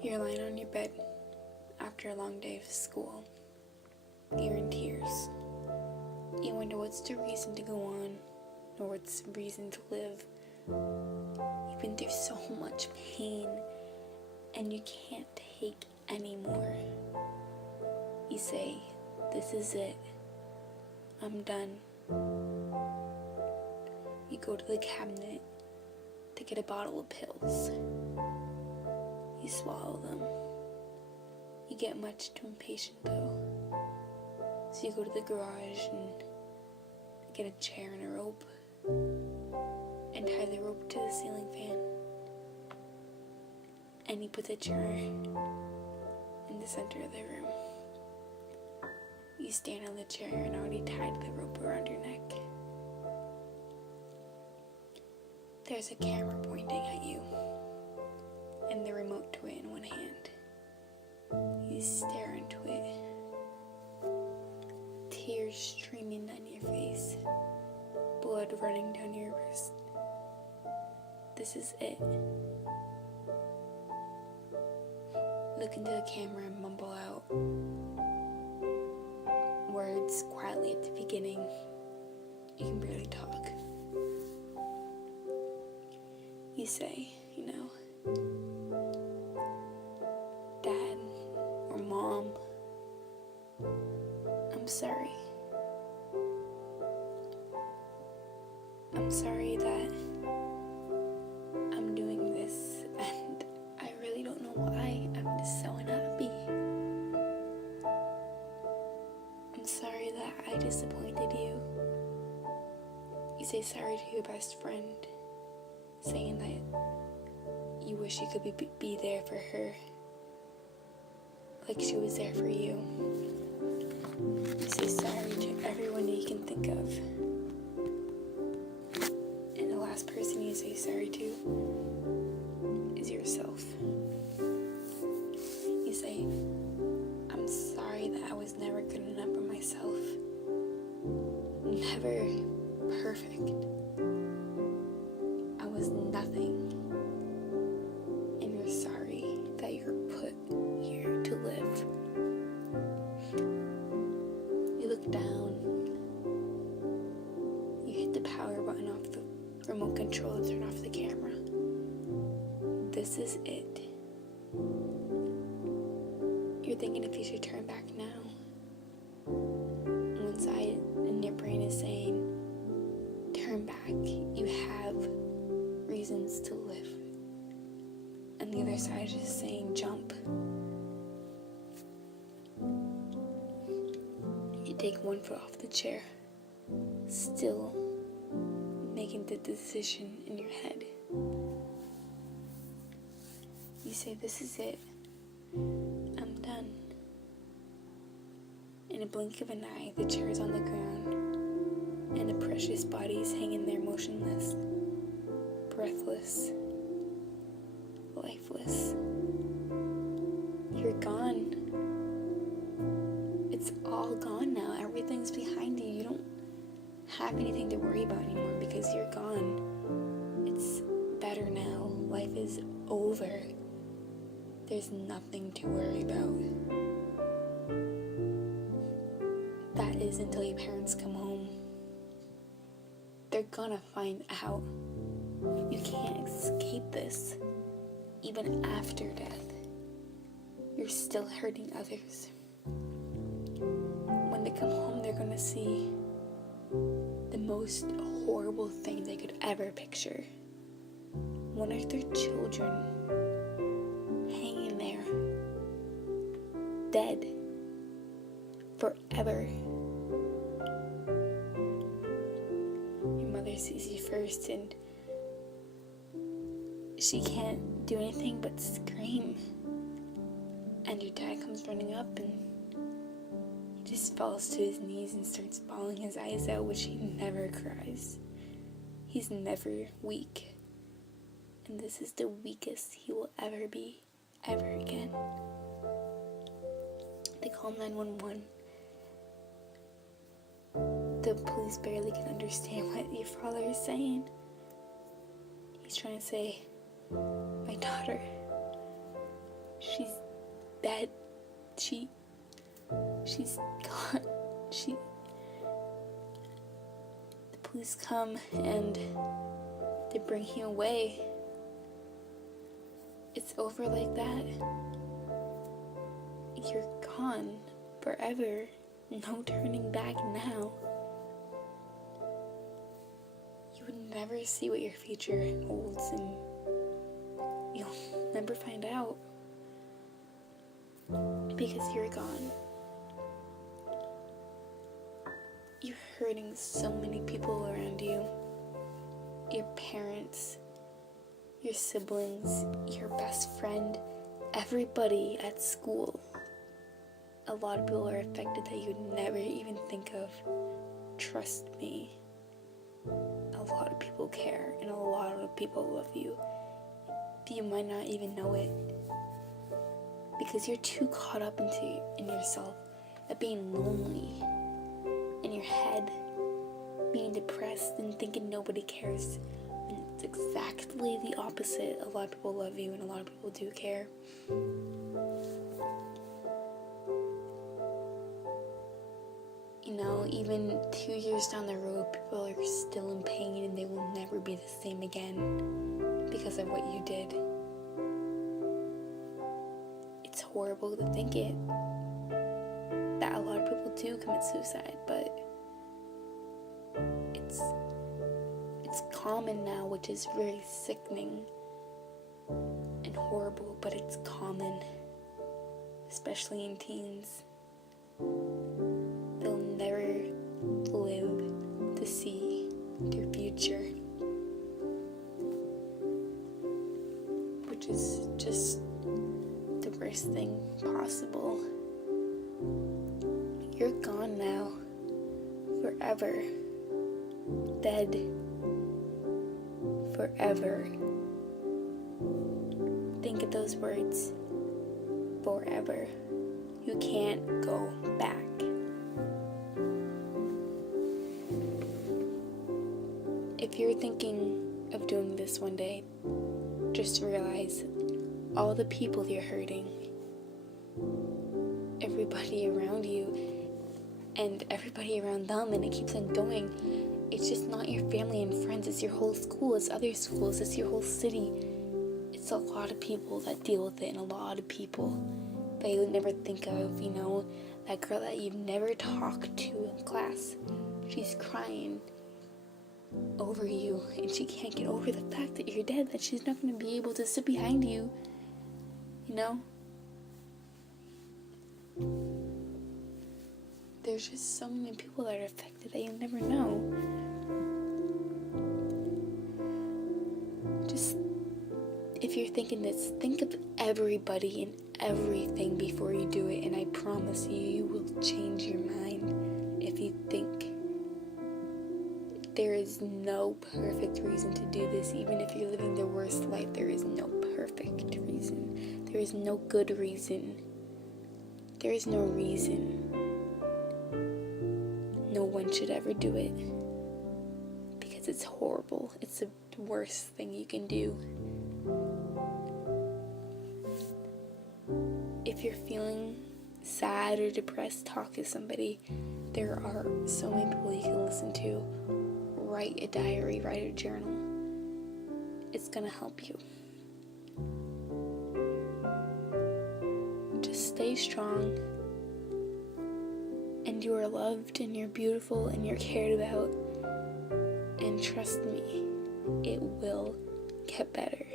You're lying on your bed after a long day of school. You're in tears. You wonder what's the reason to go on, or what's the reason to live. You've been through so much pain, and you can't take any more. You say, "This is it. I'm done." You go to the cabinet to get a bottle of pills. You swallow them. You get much too impatient though. So you go to the garage and get a chair and a rope and tie the rope to the ceiling fan. And you put the chair in the center of the room. You stand on the chair and already tied the rope around your neck. There's a camera pointing at you and the remote to it in one hand. You stare into it, tears streaming down your face, blood running down your wrist. This is it. Look into the camera and mumble out words quietly at the beginning. You can barely talk. You say, "Dad or Mom, I'm sorry. I'm sorry that I'm doing this, and I really don't know why. I'm just so unhappy. I'm sorry that I disappointed you." You say sorry to your best friend, saying that you wish you could be there for her, like she was there for you. You say sorry to everyone that you can think of. And the last person you say sorry to is yourself. You say, "I'm sorry that I was never good enough for myself. Never perfect. I was nothing. And you're sorry that you're put here to live." You look down. You hit the power button off the remote control to turn off the camera. This is it. You're thinking if you should turn back now. One side in your brain is saying, "Turn back. You have reasons to live." And the other side is just saying, "Jump." You take one foot off the chair, still making the decision in your head. You say, "This is it. I'm done." In a blink of an eye, the chair is on the ground, and the precious body is hanging there motionless, breathless, lifeless. You're gone. It's all gone now. Everything's behind you. You don't have anything to worry about anymore because you're gone. It's better now. Life is over. There's nothing to worry about. That is until your parents come home. They're gonna find out. You can't escape this. Even after death, you're still hurting others. When they come home, they're gonna see the most horrible thing they could ever picture. One of their children hanging there, dead, forever. Your mother sees you first, and she can't do anything but scream. And your dad comes running up, and he just falls to his knees and starts bawling his eyes out, which he never cries. He's never weak. And this is the weakest he will ever be, ever again. They call 911. The police barely can understand what your father is saying. He's trying to say, "My daughter, She's dead. She's gone. The police come and they bring him away. It's over like that. You're gone forever. No turning back now. You would never see what your future holds, and you'll never find out because you're gone. You're hurting so many people around you. Your parents, your siblings, your best friend, everybody at school. A lot of people are affected that you'd never even think of. Trust me. A lot of people care, and a lot of people love you. You might not even know it, because you're too caught up in yourself, at being lonely, in your head, being depressed and thinking nobody cares. And it's exactly the opposite. A lot of people love you, and a lot of people do care. Even 2 years down the road, people are still in pain, and they will never be the same again because of what you did. It's horrible to think that a lot of people do commit suicide, but it's common now, which is very sickening and horrible, but it's common, especially in teens. They'll never live to see their future, which is just the worst thing possible. You're gone now, forever, dead, forever. Think of those words, forever. You can't go back. If you're thinking of doing this one day, just realize all the people you're hurting, everybody around you, and everybody around them, and it keeps on going. It's just not your family and friends, it's your whole school, it's other schools, it's your whole city. It's a lot of people that deal with it, and a lot of people that you would never think of. That girl that you've never talked to in class, she's crying over you, and she can't get over the fact that you're dead, that she's not going to be able to sit behind you. There's just so many people that are affected that you'll never know. Just, if you're thinking this, think of everybody and everything before you do it, and I promise you will change your mind if you think. There is no perfect reason to do this. Even if you're living the worst life, there is no perfect reason. There is no good reason. There is no reason. No one should ever do it, because it's horrible. It's the worst thing you can do. If you're feeling sad or depressed, talk to somebody. There are so many people you can listen to. Write a diary, write a journal. It's gonna help you. Just stay strong, and you are loved, and you're beautiful, and you're cared about, and trust me, it will get better.